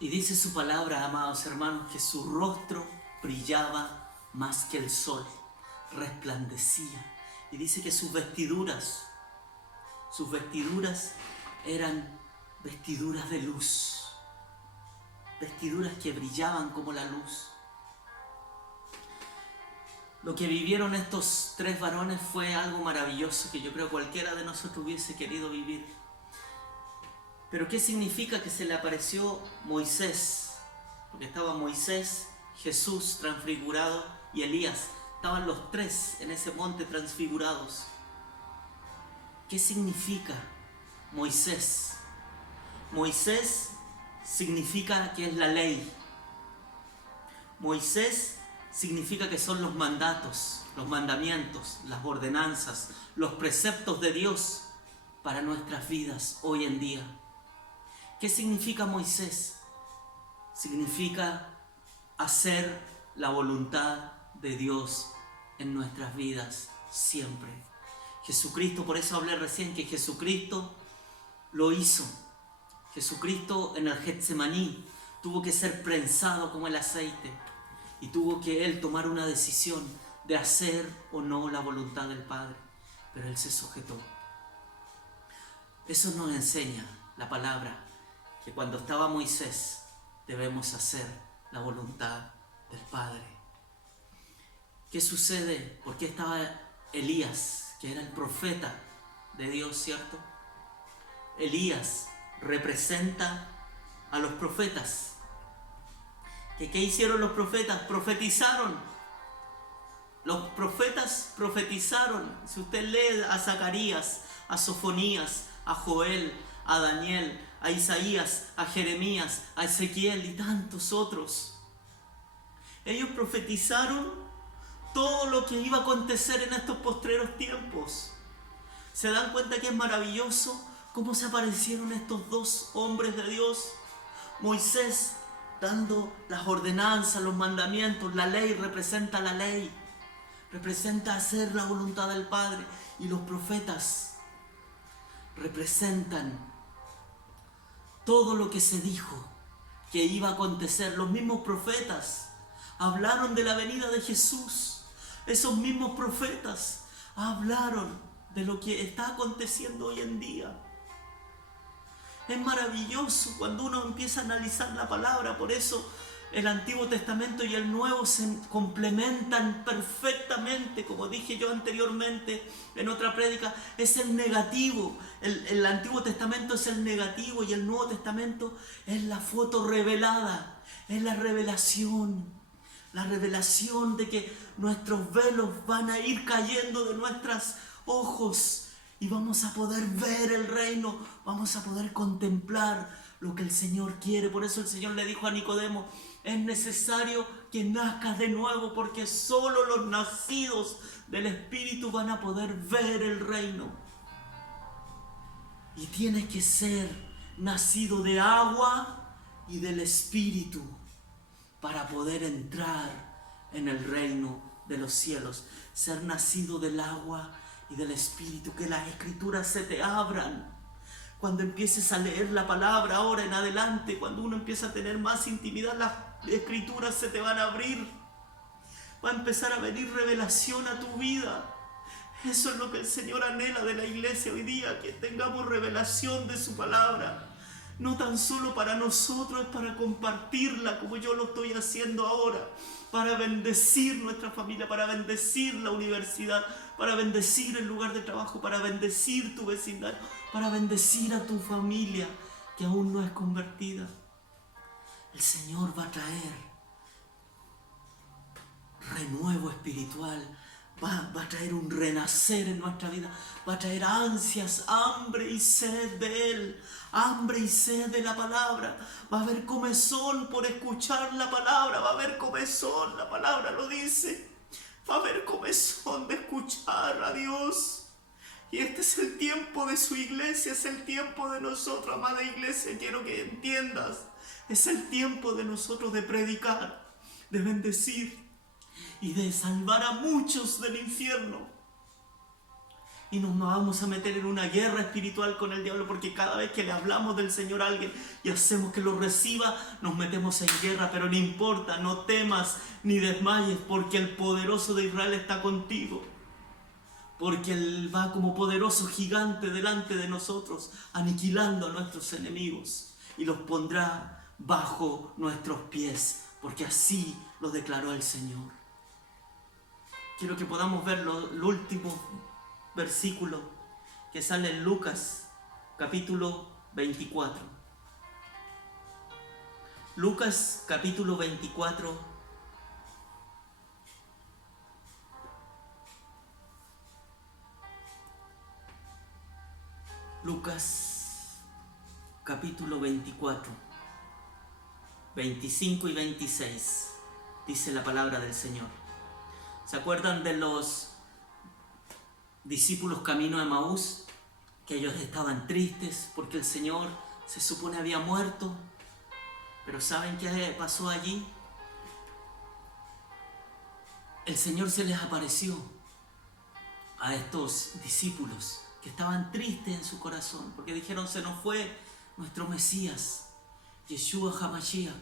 Y dice su palabra, amados hermanos, que su rostro brillaba más que el sol, resplandecía. Y dice que sus vestiduras eran vestiduras de luz, vestiduras que brillaban como la luz. Lo que vivieron estos tres varones fue algo maravilloso que yo creo cualquiera de nosotros hubiese querido vivir. Pero ¿qué significa que se le apareció Moisés? Porque estaba Moisés, Jesús transfigurado y Elías. Estaban los tres en ese monte transfigurados. ¿Qué significa Moisés? Moisés significa que es la ley. Moisés significa que son los mandatos, los mandamientos, las ordenanzas, los preceptos de Dios para nuestras vidas hoy en día. ¿Qué significa Moisés? Significa hacer la voluntad de Dios en nuestras vidas siempre. Jesucristo, por eso hablé recién que Jesucristo lo hizo. Jesucristo en el Getsemaní tuvo que ser prensado como el aceite y tuvo que Él tomar una decisión de hacer o no la voluntad del Padre, pero Él se sujetó. Eso nos enseña la palabra, que cuando estaba Moisés debemos hacer la voluntad del Padre. ¿Qué sucede? ¿Por qué estaba Elías, que era el profeta de Dios, cierto? Elías representa a los profetas. ¿Qué hicieron los profetas? Profetizaron. Los profetas profetizaron. Si usted lee a Zacarías, a Sofonías, a Joel, a Daniel, a Isaías, a Jeremías, a Ezequiel y tantos otros, ellos profetizaron todo lo que iba a acontecer en estos postreros tiempos. ¿Se dan cuenta que es maravilloso cómo se aparecieron estos dos hombres de Dios? Moisés dando las ordenanzas, los mandamientos, la ley representa la ley, representa hacer la voluntad del Padre, y los profetas representan todo lo que se dijo que iba a acontecer. Los mismos profetas hablaron de la venida de Jesús. Esos mismos profetas hablaron de lo que está aconteciendo hoy en día. Es maravilloso cuando uno empieza a analizar la palabra. Por eso el Antiguo Testamento y el Nuevo se complementan perfectamente. Como dije yo anteriormente en otra prédica, es el negativo. El Antiguo Testamento es el negativo y el Nuevo Testamento es la foto revelada, es la revelación. La revelación de que nuestros velos van a ir cayendo de nuestros ojos y vamos a poder ver el reino, vamos a poder contemplar lo que el Señor quiere. Por eso el Señor le dijo a Nicodemo: es necesario que nazcas de nuevo, porque solo los nacidos del Espíritu van a poder ver el reino. Y tienes que ser nacido de agua y del Espíritu para poder entrar en el reino de los cielos. Ser nacido del agua y del Espíritu, que las Escrituras se te abran. Cuando empieces a leer la palabra ahora en adelante, cuando uno empieza a tener más intimidad, las Escrituras se te van a abrir. Va a empezar a venir revelación a tu vida. Eso es lo que el Señor anhela de la iglesia hoy día, que tengamos revelación de su palabra. No tan solo para nosotros, es para compartirla como yo lo estoy haciendo ahora, para bendecir nuestra familia, para bendecir la universidad, para bendecir el lugar de trabajo, para bendecir tu vecindario, para bendecir a tu familia que aún no es convertida. El Señor va a traer renuevo espiritual, va a traer un renacer en nuestra vida, va a traer ansias, hambre y sed de Él, hambre y sed de la palabra. Va a haber comezón por escuchar la palabra, va a haber comezón, la palabra lo dice, va a haber comezón de escuchar a Dios. Y este es el tiempo de su iglesia, es el tiempo de nosotros, amada iglesia, quiero que entiendas, es el tiempo de nosotros de predicar, de bendecir y de salvar a muchos del infierno. y nos vamos a meter en una guerra espiritual con el diablo, porque cada vez que le hablamos del Señor a alguien y hacemos que lo reciba, nos metemos en guerra. Pero no importa, no temas ni desmayes, porque el poderoso de Israel está contigo. Porque Él va como poderoso gigante delante de nosotros, aniquilando a nuestros enemigos, y los pondrá bajo nuestros pies, porque así lo declaró el Señor. Quiero que podamos ver el último versículo que sale en Lucas, capítulo 24. Lucas, capítulo 24. Lucas, capítulo 24, 25 y 26, dice la palabra del Señor. ¿Se acuerdan de los discípulos camino a Emaús? Que ellos estaban tristes porque el Señor se supone había muerto. Pero ¿saben qué pasó allí? El Señor se les apareció a estos discípulos que estaban tristes en su corazón, porque dijeron: se nos fue nuestro Mesías, Yeshua HaMashiach,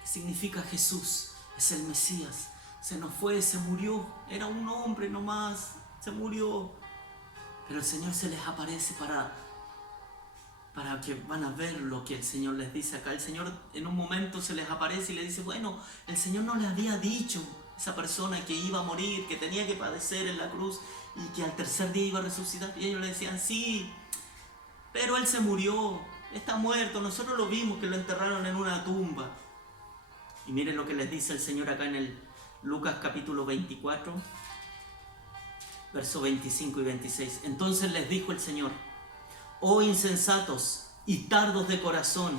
que significa Jesús, es el Mesías. Se nos fue, se murió, era un hombre nomás, se murió. Pero el Señor se les aparece para que van a ver lo que el Señor les dice acá. El Señor en un momento se les aparece y les dice: bueno, el Señor no le había dicho a esa persona que iba a morir, que tenía que padecer en la cruz y que al tercer día iba a resucitar. Y ellos le decían: sí, pero Él se murió, está muerto, nosotros lo vimos que lo enterraron en una tumba. Y miren lo que les dice el Señor acá en el Lucas capítulo 24, versos 25 y 26. Entonces les dijo el Señor: oh insensatos y tardos de corazón,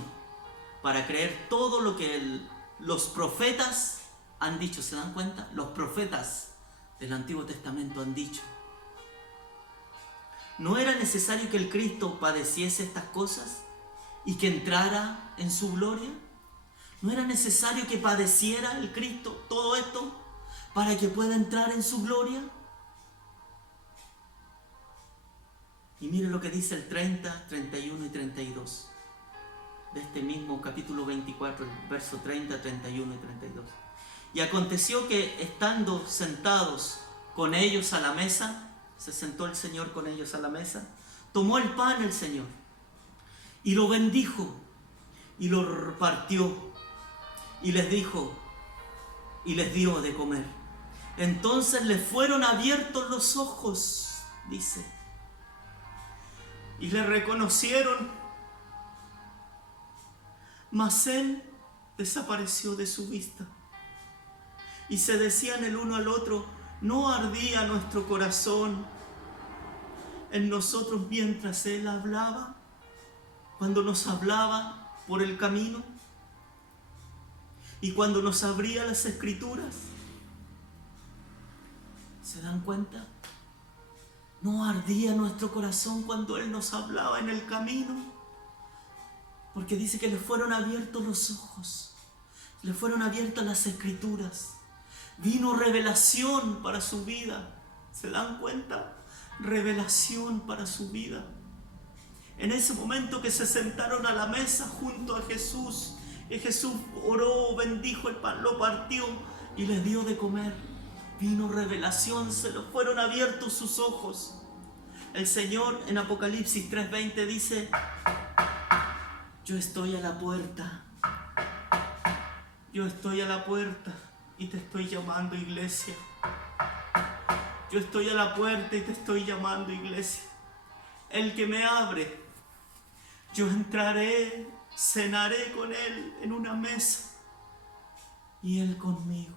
para creer todo lo que los profetas han dicho. ¿Se dan cuenta? Los profetas del Antiguo Testamento han dicho. ¿No era necesario que el Cristo padeciese estas cosas y que entrara en su gloria? ¿No era necesario que padeciera el Cristo todo esto para que pueda entrar en su gloria? Y miren lo que dice el 30, 31 y 32 de este mismo capítulo 24, el verso 30, 31 y 32. Y aconteció que estando sentados con ellos a la mesa, se sentó el Señor con ellos a la mesa, tomó el pan el Señor y lo bendijo y lo partió y les dijo y les dio de comer. Entonces les fueron abiertos los ojos, dice, y le reconocieron, mas Él desapareció de su vista. Y se decían el uno al otro: ¿no ardía nuestro corazón en nosotros mientras Él hablaba? Cuando nos hablaba por el camino y cuando nos abría las Escrituras. ¿Se dan cuenta? ¿No ardía nuestro corazón cuando Él nos hablaba en el camino? Porque dice que le fueron abiertos los ojos, le fueron abiertas las Escrituras. Vino revelación para su vida. ¿Se dan cuenta? Revelación para su vida. En ese momento que se sentaron a la mesa junto a Jesús, y Jesús oró, bendijo el pan, lo partió y les dio de comer. Vino revelación, se le fueron abiertos sus ojos. El Señor en Apocalipsis 3:20 dice: yo estoy a la puerta. Yo estoy a la puerta y te estoy llamando, iglesia. Yo estoy a la puerta y te estoy llamando, iglesia. El que me abre, yo entraré, cenaré con Él en una mesa y Él conmigo.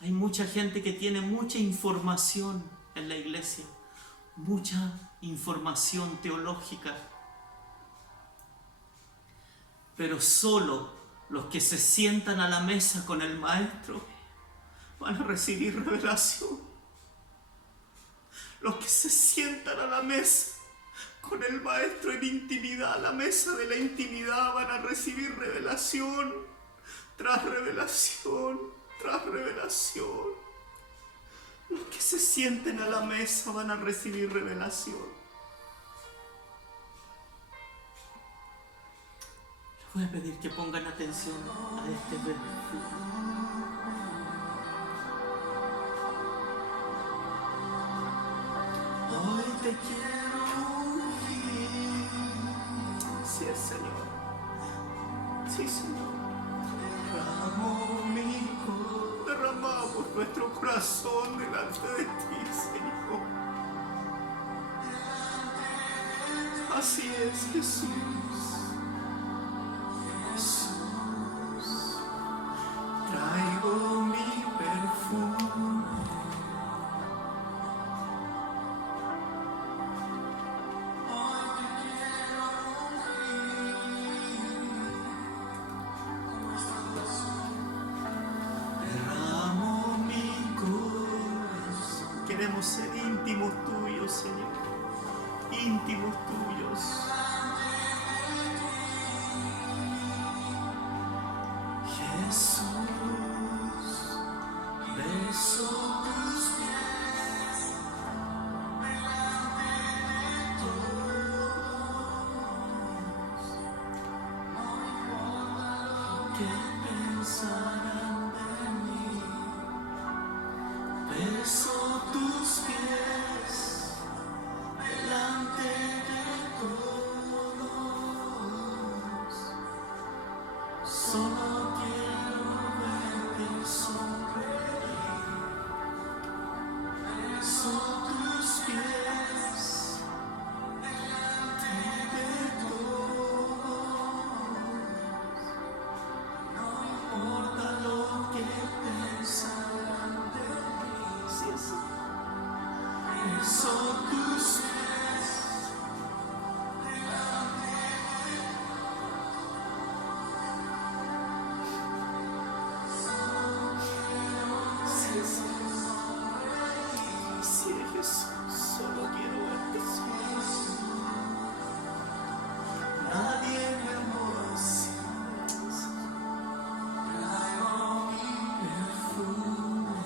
Hay mucha gente que tiene mucha información en la iglesia, mucha información teológica, pero solo los que se sientan a la mesa con el Maestro van a recibir revelación. Los que se sientan a la mesa con el Maestro en intimidad, a la mesa de la intimidad, van a recibir revelación tras revelación tras revelación. Los que se sienten a la mesa van a recibir revelación. Les voy a pedir que pongan atención a este perfume. Hoy te quiero ungir. Sí, Señor. Sí, Señor. Derramamos nuestro corazón delante de ti, Señor. Así es, Jesús. Jesús, traigo mi perfume. Queremos ser íntimos tuyos, Señor, íntimos tuyos. Jesús, beso tus pies, delante de todos, ¿qué pensarán de mí? Beso tus pies delante de todos. Solo quiero verte sonreír. Beso tus pies delante de todos. No importa lo que pensarán de mí. Sí, sí. Beso tus pies. Sí, sí. Sí, Jesús, solo quiero verte sonreír. Nadie me amó así. Traigo mi perfume.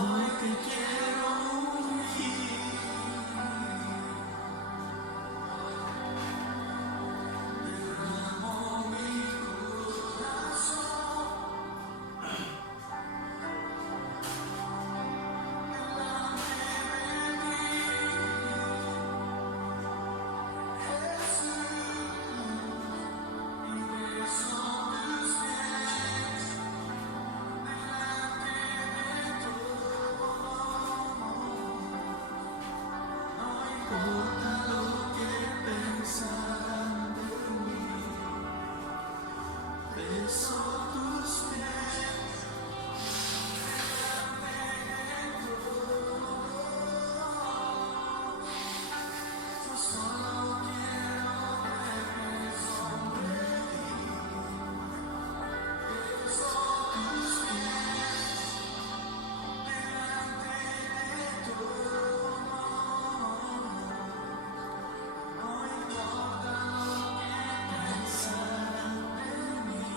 Hoy te quiero ungir. Derramo mi corazón. Importa lo que pensarán de mí. Beso tus pies. Solo quiero verte sonreír. Beso tus pies delante de todos. No importa lo que pensarán de mí.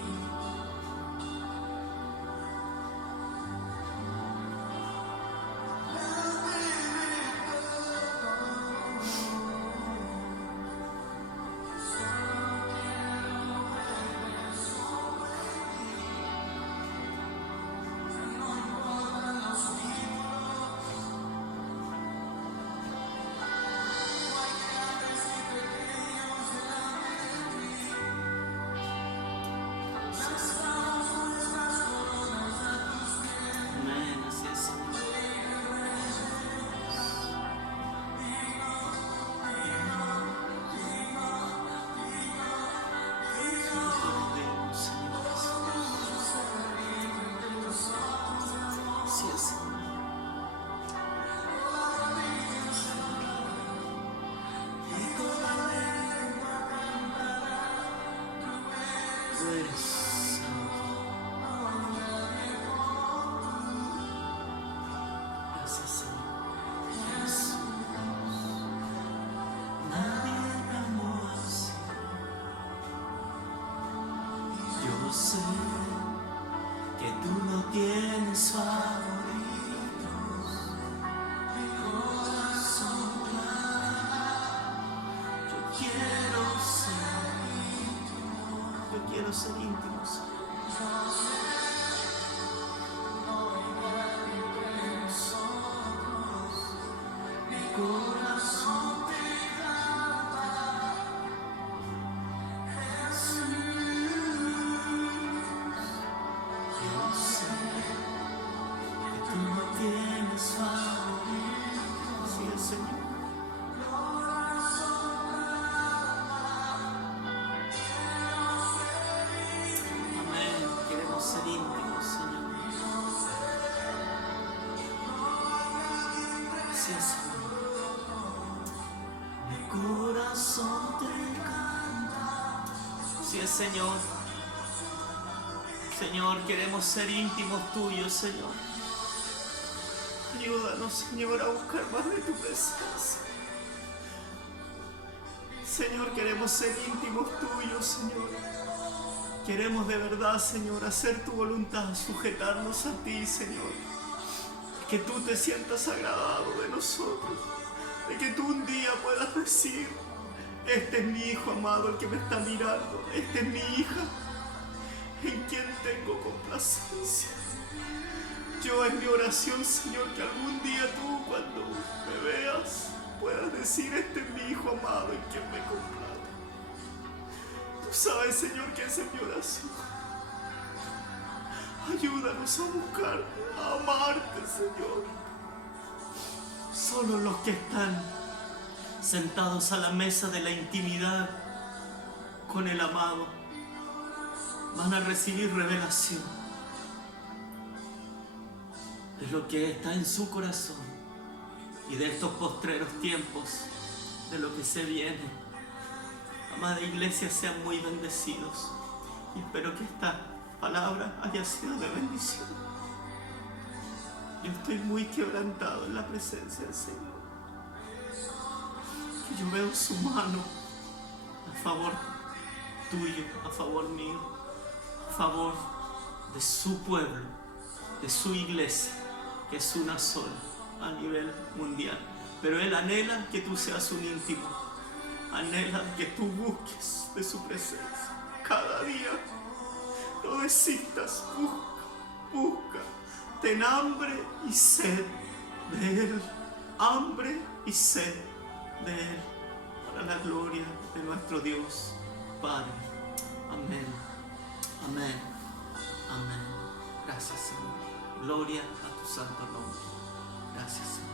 quiero ser íntimo, Señor. Mi corazón te canta, Jesús. Yo sé que tú no tienes favorito. Así es, Señor. Ser íntimos, Señor. Sí, Señor. Mi corazón te canta. Sí, Señor. Señor, queremos ser íntimos tuyos, Señor. Ayúdanos, Señor, a buscar más de tu presencia. Señor, queremos ser íntimos tuyos, Señor. Queremos de verdad, Señor, hacer tu voluntad, sujetarnos a ti, Señor. Que tú te sientas agradado de nosotros. De que tú un día puedas decir: este es mi hijo amado, el que me está mirando. Esta es mi hija, en quien tengo complacencia. Yo es mi oración, Señor, que algún día tú, cuando me veas, puedas decir: este es mi hijo amado, en quien me complace. Tú sabes, Señor, que esa es mi oración. Ayúdanos a buscar, a amarte, Señor. Solo los que están sentados a la mesa de la intimidad con el amado van a recibir revelación de lo que está en su corazón y de estos postreros tiempos, de lo que se viene. Amada iglesia, sean muy bendecidos y espero que esta palabra haya sido de bendición. Yo estoy muy quebrantado en la presencia del Señor. Que yo veo su mano a favor tuyo, a favor mío, a favor de su pueblo, de su iglesia, que es una sola a nivel mundial. Pero Él anhela que tú seas un íntimo. Anhela que tú busques de su presencia cada día. No desistas, busca. Ten hambre y sed de Él. Hambre y sed de Él. Para la gloria de nuestro Dios Padre. Amén. Amén. Amén. Gracias, Señor. Gloria a tu santo nombre. Gracias, Señor.